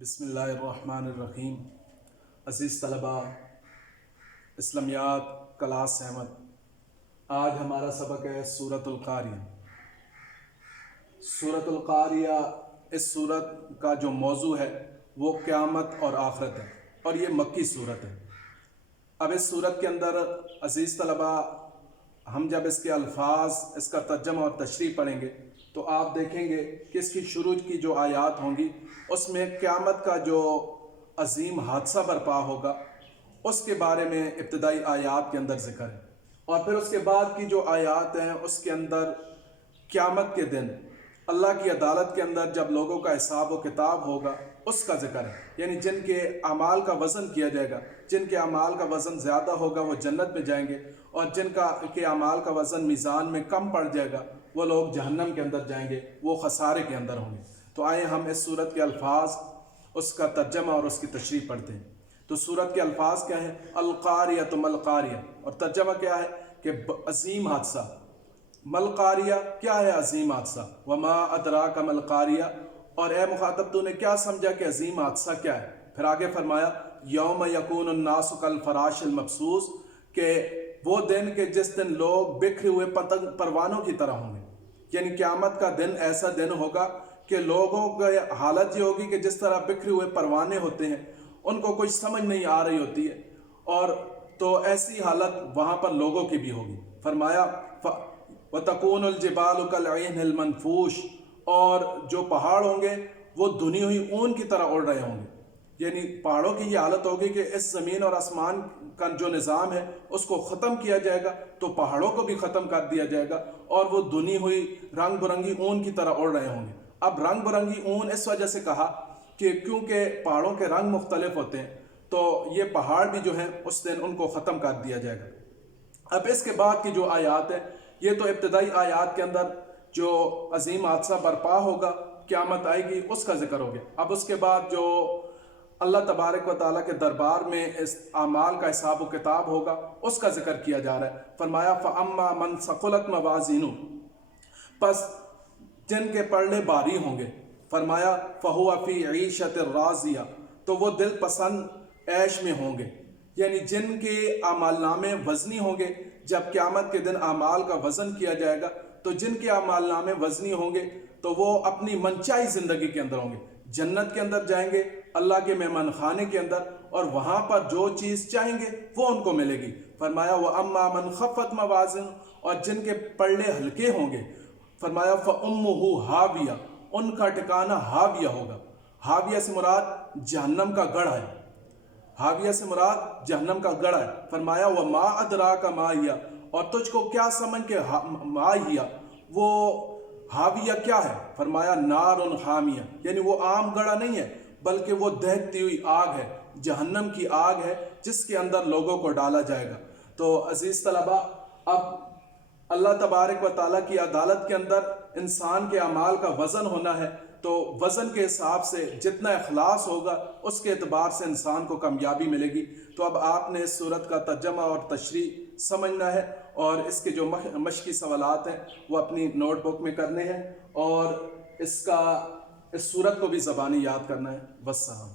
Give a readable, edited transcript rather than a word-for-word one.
بسم اللہ الرحمن الرحیم۔ عزیز طلبہ، اسلامیات کلاس 7، آج ہمارا سبق ہے سورۃ القاریہ۔ سورۃ القاریہ، اس سورت کا جو موضوع ہے وہ قیامت اور آخرت ہے، اور یہ مکی سورت ہے۔ اب اس سورت کے اندر عزیز طلبہ، ہم جب اس کے الفاظ، اس کا ترجمہ اور تشریح پڑھیں گے تو آپ دیکھیں گے کہ اس کی شروع کی جو آیات ہوں گی اس میں قیامت کا جو عظیم حادثہ برپا ہوگا اس کے بارے میں ابتدائی آیات کے اندر ذکر ہے، اور پھر اس کے بعد کی جو آیات ہیں اس کے اندر قیامت کے دن اللہ کی عدالت کے اندر جب لوگوں کا حساب و کتاب ہوگا اس کا ذکر ہے، یعنی جن کے اعمال کا وزن کیا جائے گا، جن کے اعمال کا وزن زیادہ ہوگا وہ جنت میں جائیں گے، اور جن کے اعمال کا وزن میزان میں کم پڑ جائے گا وہ لوگ جہنم کے اندر جائیں گے، وہ خسارے کے اندر ہوں گے۔ تو آئے ہم اس سورت کے الفاظ، اس کا ترجمہ اور اس کی تشریح پڑھتے ہیں۔ تو سورت کے الفاظ کیا ہیں؟ القاریہ ما القاریہ، اور ترجمہ کیا ہے کہ عظیم حادثہ۔ ما القاریہ کیا ہے؟ عظیم حادثہ۔ وما ادراک ما القاریہ، اور اے مخاطب تو نے کیا سمجھا کہ عظیم حادثہ کیا ہے؟ پھر آگے فرمایا یوم یکون الناس کالفراش المبثوث، کہ وہ دن کہ جس دن لوگ بکھرے ہوئے پتنگ پروانوں کی طرح ہوں گے، یعنی قیامت کا دن ایسا دن ہوگا کہ لوگوں کی حالت یہ ہوگی کہ جس طرح بکھرے ہوئے پروانے ہوتے ہیں، ان کو کچھ سمجھ نہیں آ رہی ہوتی ہے، اور تو ایسی حالت وہاں پر لوگوں کی بھی ہوگی۔ فرمایا وَتَكُونُ الْجِبَالُ كَالْعِهْنِ الْمَنْفُوشِ، اور جو پہاڑ ہوں گے وہ دھنی ہوئی اون کی طرح اڑ رہے ہوں گے، یعنی پہاڑوں کی یہ حالت ہوگی کہ اس زمین اور آسمان کا جو نظام ہے اس کو ختم کیا جائے گا تو پہاڑوں کو بھی ختم کر دیا جائے گا، اور وہ دھنی ہوئی رنگ برنگی اون کی طرح اڑ رہے ہوں گے۔ اب رنگ برنگی اون اس وجہ سے کہا کہ کیونکہ پہاڑوں کے رنگ مختلف ہوتے ہیں، تو یہ پہاڑ بھی جو ہیں اس دن ان کو ختم کر دیا جائے گا۔ اب اس کے بعد کی جو آیات ہے، یہ تو ابتدائی آیات کے اندر جو عظیم حادثہ برپا ہوگا، قیامت آئے گی، اس کا ذکر ہو گیا۔ اب اس کے بعد جو اللہ تبارک و تعالیٰ کے دربار میں اس اعمال کا حساب و کتاب ہوگا اس کا ذکر کیا جا رہا ہے۔ فرمایا فَأَمَّا مَنْ ثَقُلَتْ مَوَازِينُهُ، پس جن کے پلڑے بھاری ہوں گے، فرمایا فَهُوَ فِي عِيشَةٍ رَاضِيَةٍ، تو وہ دل پسند عیش میں ہوں گے، یعنی جن کے اعمال نامے وزنی ہوں گے، جب قیامت کے دن اعمال کا وزن کیا جائے گا تو جن کے اعمال نامے وزنی ہوں گے تو وہ اپنی منچائی زندگی کے اندر ہوں گے، جنت کے اندر جائیں گے، اللہ کے مہمان خانے کے اندر، اور وہاں پر جو چیز چاہیں گے وہ ان کو ملے گی۔ فرمایا وَأَمَّا مَنْ خَفَّتْ مَوَازِينُهُ، اور جن کے پلڑے ہلکے ہوں گے، فرمایا فَأُمُّهُ هَاوِيَةٌ، ان کا ٹھکانہ ہاویہ ہوگا۔ ہاویہ سے مراد جہنم کا گڑھ ہے، ہاویہ سے مراد جہنم کا گڑھ ہے۔ فرمایا وَمَا أَدْرَاكَ مَا هِيَ، اور تجھ کو کیا سمجھ کہ ما ہیا، وہ ہاویہ کیا ہے؟ فرمایا نار حامیہ، یعنی وہ عام گڑھا نہیں ہے بلکہ وہ دہتی ہوئی آگ ہے، جہنم کی آگ ہے جس کے اندر لوگوں کو ڈالا جائے گا۔ تو عزیز طلبہ، اب اللہ تبارک و تعالیٰ کی عدالت کے اندر انسان کے اعمال کا وزن ہونا ہے، تو وزن کے حساب سے جتنا اخلاص ہوگا اس کے اعتبار سے انسان کو کامیابی ملے گی۔ تو اب آپ نے اس صورت کا ترجمہ اور تشریح سمجھنا ہے، اور اس کے جو مشقی سوالات ہیں وہ اپنی نوٹ بک میں کرنے ہیں، اور اس صورت کو بھی زبانی یاد کرنا ہے۔ والسلام۔